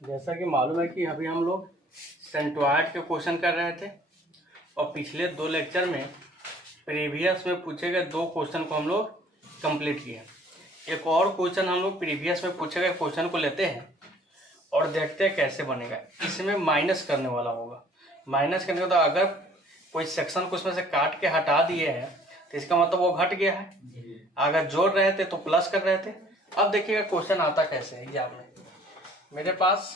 जैसा कि मालूम है कि अभी हम लोग सेंटोइड के क्वेश्चन कर रहे थे और पिछले 2 लेक्चर में प्रीवियस में पूछे गए 2 क्वेश्चन को हम लोग कंप्लीट किए। एक और क्वेश्चन हम लोग प्रीवियस में पूछे गए क्वेश्चन को लेते हैं और देखते हैं कैसे बनेगा। इसमें माइनस करने वाला होगा। माइनस करने का तो अगर कोई सेक्शन को उसमें से काट के हटा दिए हैं तो इसका मतलब वो घट गया है। अगर जोड़ रहे थे तो प्लस कर रहे थे। अब देखिएगा क्वेश्चन आता कैसे है एग्जाम में। मेरे पास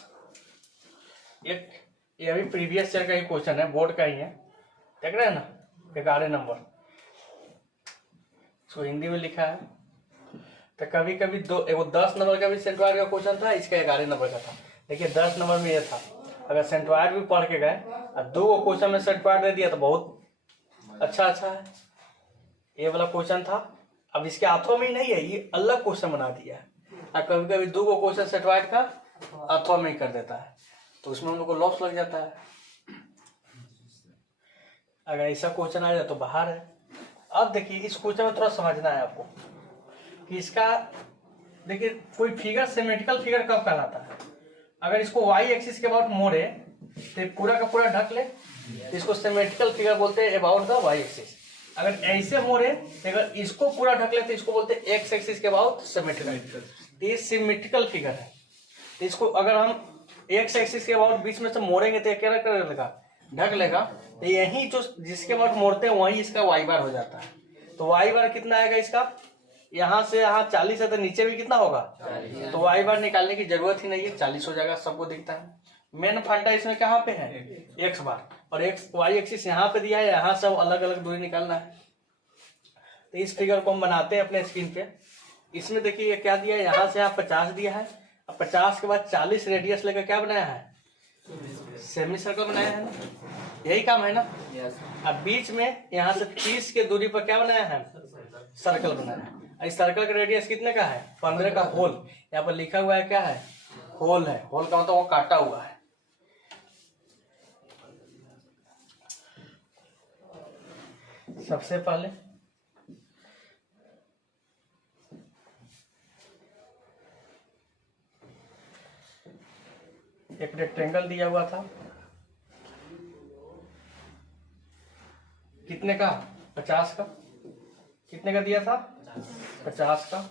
एक ये अभी प्रीवियस ईयर का ही क्वेश्चन है, बोर्ड का ही है, देख रहे हैं ना, 11 नंबर, इसको हिंदी में लिखा है। तो कभी कभी 10 नंबर का भी सेंटोइड का क्वेश्चन था, इसका 11 नंबर का था। देखिए 10 नंबर में ये था। अगर सेंटोइड भी पढ़ के गए और 2 क्वेश्चन में सेंटोइड दे दिया तो बहुत अच्छा है। ये वाला क्वेश्चन था। अब इसके हाथों में ही नहीं है, ये अलग क्वेश्चन बना दिया है। और कभी कभी 2 क्वेश्चन सेंटोइड का हाथों में ही कर देता है, तो उसमें हम लोग को लॉस लग जाता है। अगर ऐसा क्वेश्चन आ जाए तो बाहर है। अब देखिए इस क्वेश्चन में थोड़ा समझना है आपको कि इसका देखिए कोई फिगर सिमेट्रिकल फिगर कब कहलाता है। अगर इसको वाई एक्सिस के अबाउट मोड़े तो पूरा का पूरा ढक ले तो इसको सिमेट्रिकल फिगर बोलते हैं अबाउट द वाई एक्सिस। अगर ऐसे मोड़े तो अगर इसको पूरा ढक ले तो इसको बोलते हैं एक्स एक्सिस के अबाउट सिमेट्रिकल। ये सिमेट्रिकल फिगर है। तो इसको अगर हम एक्स एक्सिस के अबाउट बीच में से मोड़ेंगे तो क्या कर लेगा, ढक लेगा। तो यही जो जिसके अबाउट मोड़ते हैं वही इसका वाई बार हो जाता है। तो वाई बार कितना आएगा इसका, यहाँ से यहाँ 40 है तो नीचे भी कितना होगा 40। तो वाई बार निकालने की जरूरत ही नहीं है, 40 हो जाएगा, सबको दिखता है। मेन फंडा इसमें कहाँ पे है, एक्स बार, और एक्स वाई एक्सिस यहाँ पे दिया है, यहाँ सब अलग अलग दूरी निकालना है। तो इस फिगर को हम बनाते हैं अपने स्क्रीन पे। इसमें देखिए क्या दिया है, यहाँ से यहाँ 50 दिया है, अब 50 के बाद 40 रेडियस लेकर क्या बनाया है, सेमी सर्कल बनाया है ना, यही काम है ना। अब बीच में यहाँ से 30 के दूरी पर क्या बनाया है, सर्कल बनाया है। इस सर्कल का रेडियस कितने का है, 15 का होल। यहाँ पर लिखा हुआ है क्या है, होल है। होल का मतलब वो काटा हुआ है। सबसे पहले एक रेक्टेंगल दिया हुआ था, कितने का, 50 का। कितने का दिया था, 50 का।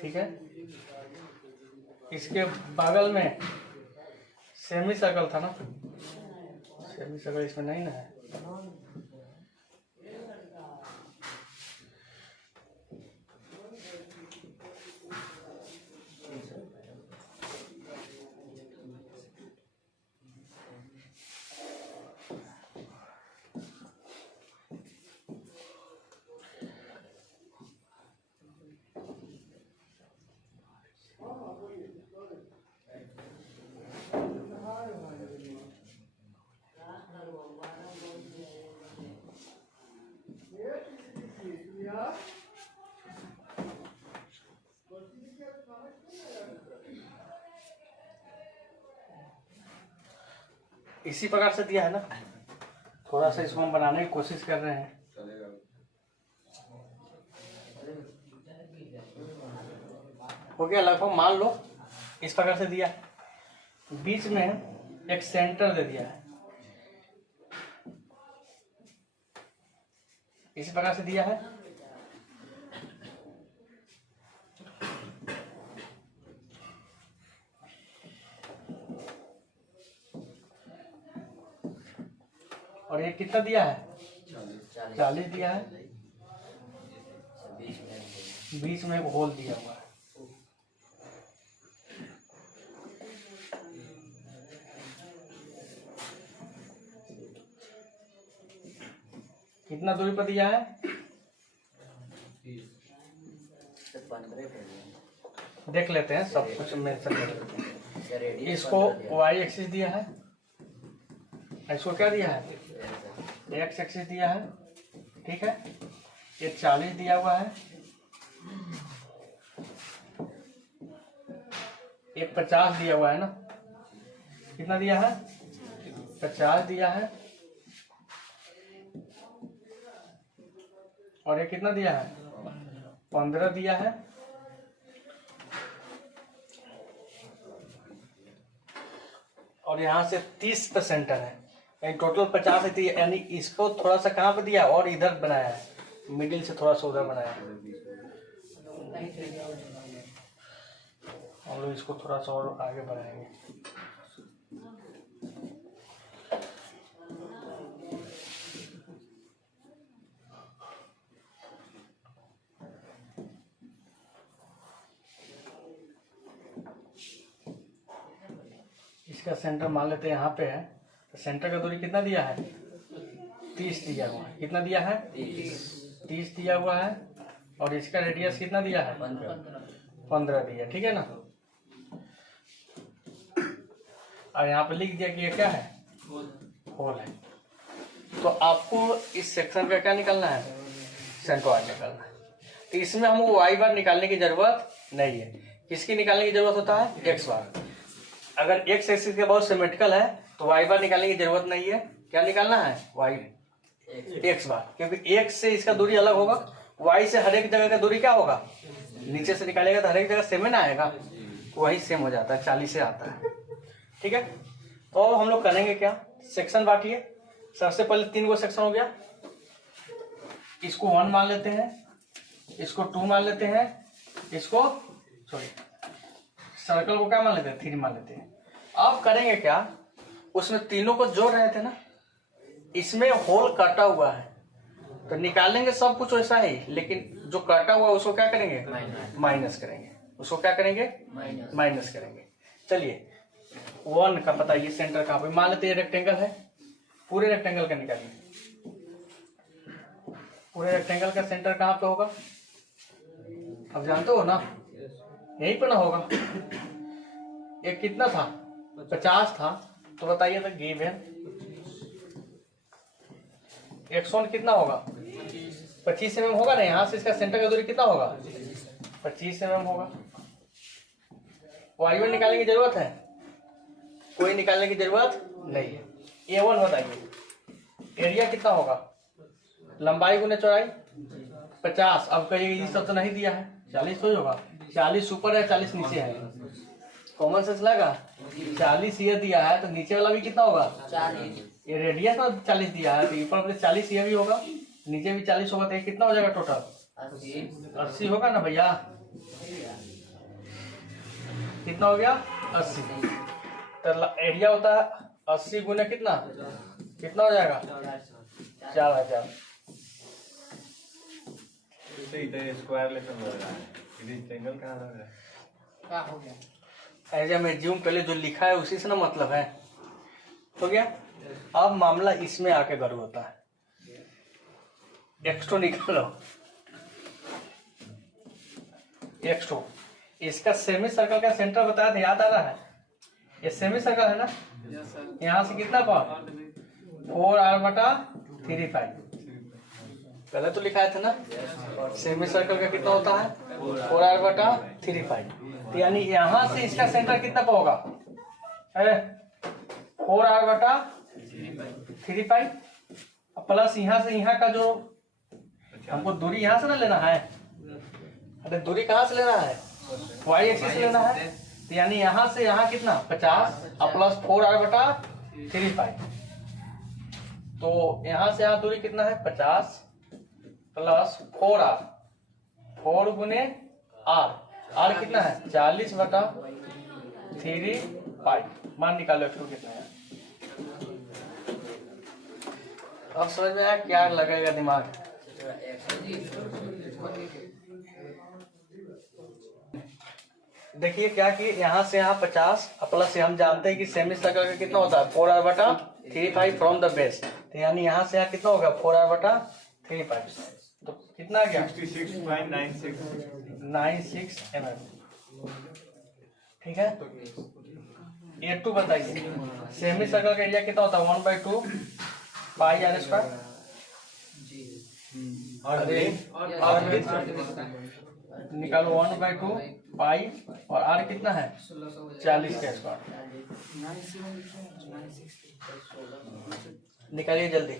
ठीक है। इसके बगल में सेमी सर्कल था ना, सेमी सर्कल इसमें नहीं ना है। इसी प्रकार से दिया है ना, थोड़ा सा इसको हम बनाने की कोशिश कर रहे हैं। हो गया लगभग, मान लो इस प्रकार से दिया, बीच में एक सेंटर दे दिया है, इस प्रकार से दिया है। और ये कितना दिया है, 40 दिया है। बीच में एक होल दिया हुआ है। कितना दूरी पर दिया है, देख लेते हैं, सब कुछ मेंशन कर लेते हैं। इसको वाई एक्सिस दिया है, इसको क्या दिया है, एक्स एक्सिस दिया है। ठीक है। ये 40 दिया हुआ है, एक 50 दिया हुआ है ना, कितना दिया है, 50 दिया है। और ये कितना दिया है, 15 दिया है। और यहाँ से 30 पे सेंटर है, यानी टोटल 50 है। यानी इसको थोड़ा सा कहाँ पे दिया और इधर बनाया है, मिडिल से थोड़ा सा उधर बनाया है। हम लोग इसको थोड़ा सा और आगे बढ़ाएंगे। इसका सेंटर मान लेते हैं यहाँ पे है, तो सेंटर का दूरी कितना दिया है? 30 दिया हुआ है। कितना दिया है? 30 दिया हुआ है। और इसका रेडियस कितना दिया है? 15 दिया। ठीक है ना। और यहाँ पे लिख दिया कि ये क्या है? होल है। तो आपको इस सेक्शन का क्या निकालना है? सेंट्रोइड निकालना है। तो इसमें हमको वाई बार निकालने की जरूरत नहीं है। किसकी निकालने की जरूरत होता है? एक्स बार। अगर एक्स एक्सिस के बहुत सिमेट्रिकल है तो वाई बार निकालने की जरूरत नहीं है। क्या निकालना है? वाई एक्स बार, क्योंकि एक्स से इसका दूरी अलग होगा। वाई से हर एक जगह का दूरी क्या होगा? नीचे से निकालेगा तो हर एक जगह सेम ही ना आएगा, वही सेम हो जाता है, 40 से आता है। ठीक है। तो अब हम लोग करेंगे क्या? सेक्शन बांटिए। सबसे पहले 3 गो सेक्शन हो गया। इसको 1 मान लेते हैं, इसको 2 मान लेते हैं, इसको सॉरी सर्कल को क्या मान लेते हैं? 3 मान लेते हैं। अब करेंगे क्या? उसमें तीनों को जोड़ रहे थे ना, इसमें होल काटा हुआ है तो निकालेंगे सब कुछ वैसा ही, लेकिन जो काटा हुआ है उसको क्या करेंगे? माइनस करेंगे। उसको क्या करेंगे? माइनस करेंगे। चलिए 1 का पता, ये सेंटर कहाँ पे? मान लेते हैं रेक्टेंगल है, पूरे रेक्टेंगल का निकालिए। पूरे रेक्टेंगल का सेंटर कहाँ पे होगा? अब जानते हो ना, यहीं पे ना होगा। एक कितना था? 50 था। तो बताइए तो गिवन x1 कितना होगा? 25 mm होगा ना। यहाँ से इसका सेंटर का दूरी कितना होगा? 25 mm होगा। y1 निकालने की जरूरत है? कोई निकालने की जरूरत नहीं है। a1 बताइए एरिया कितना होगा? लंबाई गुने चौड़ाई 50। अब कहिए ये सब तो नहीं दिया है, 40 तो होगा। 40 ऊपर है, 40 नीचे है। कॉमन सेंस लगा। 40 ये दिया है तो नीचे वाला भी कितना होगा? 40। ये रेडियस में 40 दिया है तो ऊपर 40 ये भी होगा, नीचे भी 40 होगा। तो ये कितना हो जाएगा टोटल? 80 होगा ना भैया। कितना हो गया? 80। तो एरिया होता है 80 गुने कितना? कितना हो जाएगा? 4000। स्क्वायर लेसन लग रहा है, रेक्टेंगल कहाँ लग रहा है? क्या हो गया? ऐसे में ज्यूम पहले जो लिखा है उसी से ना मतलब है। हो गया। अब मामला इसमें आके गड़बड़ होता है। x2 निकालो। x2 इसका सेमी सर्कल का सेंटर बताया था, याद आ रहा है? ये सेमी सर्कल है ना। यहाँ से कितना पावर? 4r/3π। पहले तो लिखाया था ना। सेमी सर्कल का कितना होता है? 4r/3π। तो यानी यहाँ से इसका सेंटर कितना पे होगा? 4r/3π प्लस यहाँ से यहाँ का जो हमको दूरी यहाँ से ना लेना है। अरे दूरी कहाँ से लेना है? y एक्सिस से लेना है। तो यानी यहाँ से यहाँ कितना? 50 प्लस 4r/3π। तो यहाँ से यहाँ दूरी कितना है? 50 प्लस 4r, 4 गुने r। r कितना है? 40/3π। मान निकालो x2 कितना है। अब समझ में आया क्या लगेगा दिमाग? देखिए क्या कि यहाँ से यहाँ 50 प्लस से हम जानते हैं कि सेमी सर्कल का कितना होता है? 4r/3π from the base. तो यानी यहाँ से यहाँ कितना होगा? 4r/3π। तो कितना आ गया? 66.96 mm। ठीक है। A2 बताइए सेमी सर्कल का एरिया कितना होता है? 1/2 πr²। निकालो 1/2 पाई और r कितना है? 40 का स्क्वायर। निकालिए जल्दी,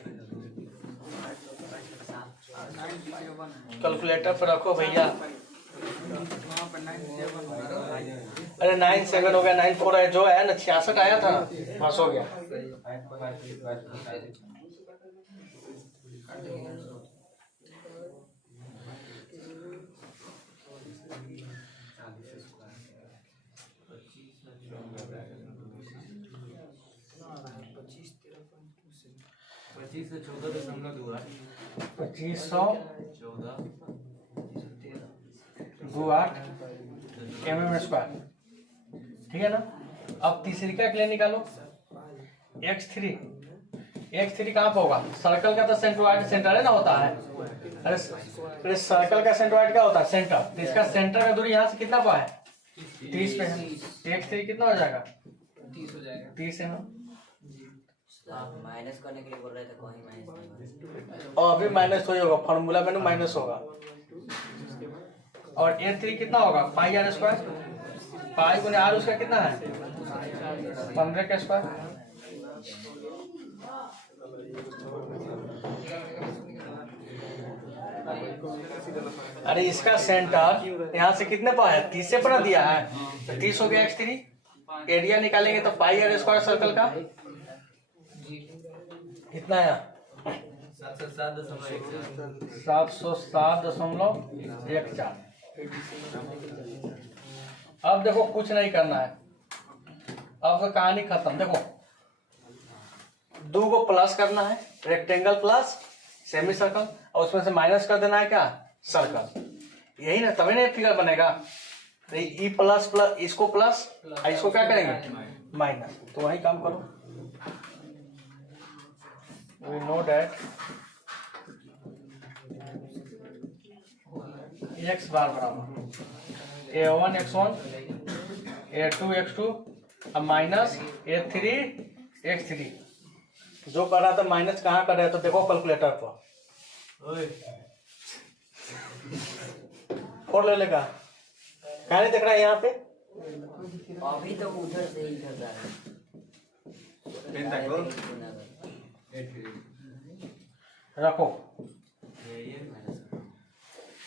कैलकुलेटर पर रखो भैया। अरे 9-7 हो गया, 9-4 है, जो है ना 66 आया था ना, बस हो गया। पच्चीस से 14.28 2528 mm स्क्वायर, ठीक है ना। अब तीसरी का के लिए निकालो x3 कहाँ पे होगा? सर्कल का तो सेंट्रोइड सेंटर है ना होता है। अरे सर्कल का सेंट्रोइड क्या होता है? सेंटर। तो इसका सेंटर का दूरी यहाँ से कितना पे है? 30 पे है। x3 कितना हो जाएगा? 30 हो जाएगा। 30 है ना। माइनस करने के लिए बोल रहे थे, कोई माइनस नहीं। और अभी माइनस वही होगा, फॉर्मूला में माइनस होगा। और a3 कितना होगा? पाई आर स्क्वायर, पाई गुने आर उसका कितना है? 15 का स्क्वायर। अरे इसका सेंटर यहाँ से कितने पर है? 30 से पर दिया है, तो 30 हो गया x3। एरिया निकालेंगे तो पाई आर स्क्वायर सर्कल का कितना है? 707.14। अब देखो कुछ नहीं करना है, अब तो कहानी खत्म। देखो 2 को प्लस करना है, रेक्टेंगल प्लस सेमी सर्कल, और उसमें से माइनस कर देना है क्या? सर्कल। यही ना, तभी ना फिगर बनेगा। तो ई प्लस प्लस इसको प्लस, इसको क्या करेंगे? माइनस। तो वही काम करो। We know that x बार बराबर a1 x1 a2 x2 अब माइनस a3 x3। जो कर रहा था माइनस कहाँ कर रहा है? तो देखो कैलकुलेटर पर 4 ले लेगा। कहाँ नहीं देख रहा है यहाँ पे? अभी तो उधर से ही कर रहा है। रखो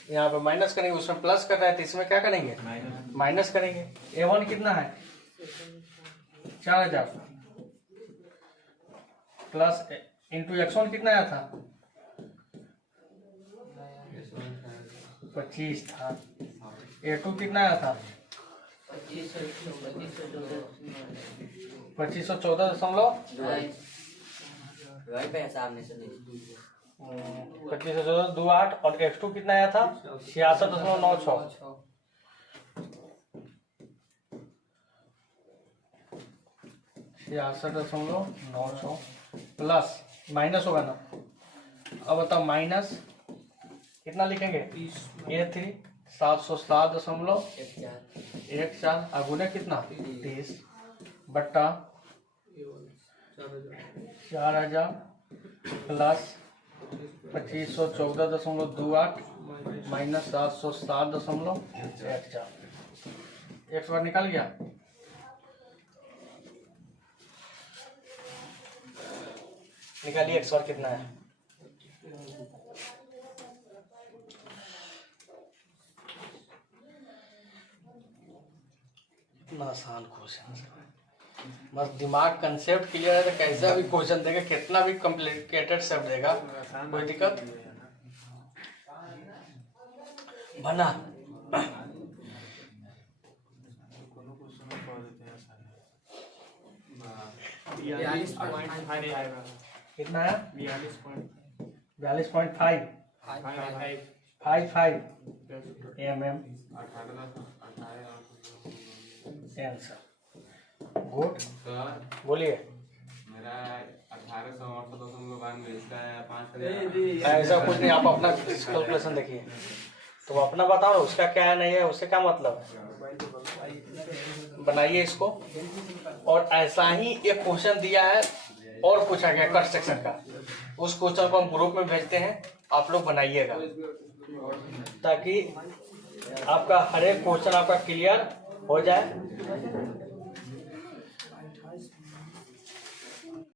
यहाँ पे माइनस करेंगे, उसमें प्लस कर रहा है तो इसमें क्या करेंगे? माइनस करेंगे। a1 कितना है? 4000 प्लस इंटू x1 कितना आया था? 25 था। a2 कितना आया था? 2514.28। 2514.28 और x2 कितना आया था? 66.96। 66.96 प्लस माइनस होगा ना। अब बताओ माइनस कितना लिखेंगे? a3 707.14 अगुने कितना? 30 बट्टा 4000 प्लस 2514.28 माइनस 707.14। एक बार निकल गया। निकालिए एक बार कितना है? इतना आसान क्वेश्चन, बस दिमाग कंसेप्ट क्लियर है तो कैसा भी क्वेश्चन देगा, कितना भी कॉम्प्लिकेटेड शब्द देगा, कोई दिक्कत बना। कितना है? 42.55 mm आंसर। गुड, बोलिए। मेरा 1868.92 इसका 5 ऐसा कुछ नहीं, आप अपना कैलकुलेशन देखिए तो अपना बताओ ना, उसका क्या है नहीं है, उससे क्या मतलब है। बनाइए इसको। और ऐसा ही एक क्वेश्चन दिया है और पूछा गया कट सेक्शन का, उस क्वेश्चन को हम ग्रुप में भेजते हैं, आप लोग बनाइएगा ताकि आपका हर एक क्वेश्चन आपका क्लियर हो जाए।